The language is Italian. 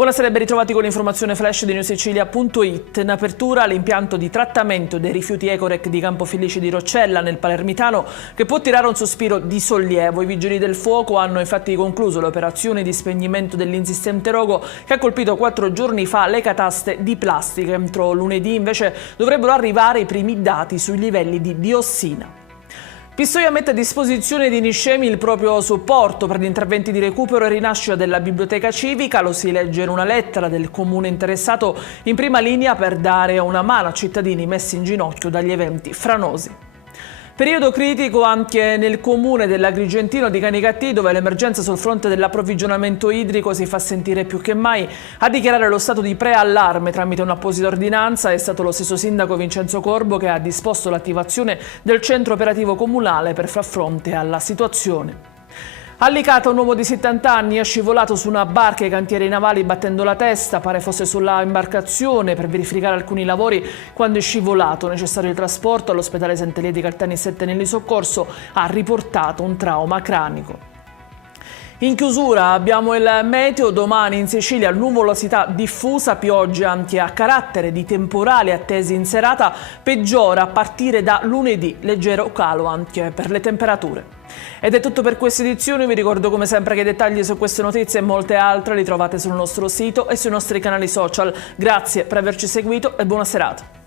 Buonasera e ben ritrovati con l'informazione flash di newsicilia.it. In apertura l'impianto di trattamento dei rifiuti Ecorec di Campofelice di Roccella nel Palermitano, che può tirare un sospiro di sollievo. I vigili del fuoco hanno infatti concluso l'operazione di spegnimento dell'insistente rogo che ha colpito 4 giorni fa le cataste di plastica. Entro lunedì invece dovrebbero arrivare i primi dati sui livelli di diossina. Pistoia mette a disposizione di Niscemi il proprio supporto per gli interventi di recupero e rinascita della biblioteca civica. Lo si legge in una lettera del comune interessato in prima linea per dare una mano a cittadini messi in ginocchio dagli eventi franosi. Periodo critico anche nel comune dell'Agrigentino di Canicattì, dove l'emergenza sul fronte dell'approvvigionamento idrico si fa sentire più che mai. A dichiarare lo stato di preallarme tramite un'apposita ordinanza è stato lo stesso sindaco Vincenzo Corbo, che ha disposto l'attivazione del centro operativo comunale per far fronte alla situazione. A Licata un uomo di 70 anni è scivolato su una barca ai cantieri navali battendo la testa, pare fosse sulla imbarcazione per verificare alcuni lavori quando è scivolato. Necessario il trasporto all'ospedale Sant'Elia di Caltani 7 Nelli Soccorso, ha riportato un trauma cranico. In chiusura abbiamo il meteo. Domani in Sicilia nuvolosità diffusa, piogge anche a carattere di temporali attesi in serata, peggiora a partire da lunedì, leggero calo anche per le temperature. Ed è tutto per questa edizione. Vi ricordo come sempre che i dettagli su queste notizie e molte altre li trovate sul nostro sito e sui nostri canali social. Grazie per averci seguito e buona serata.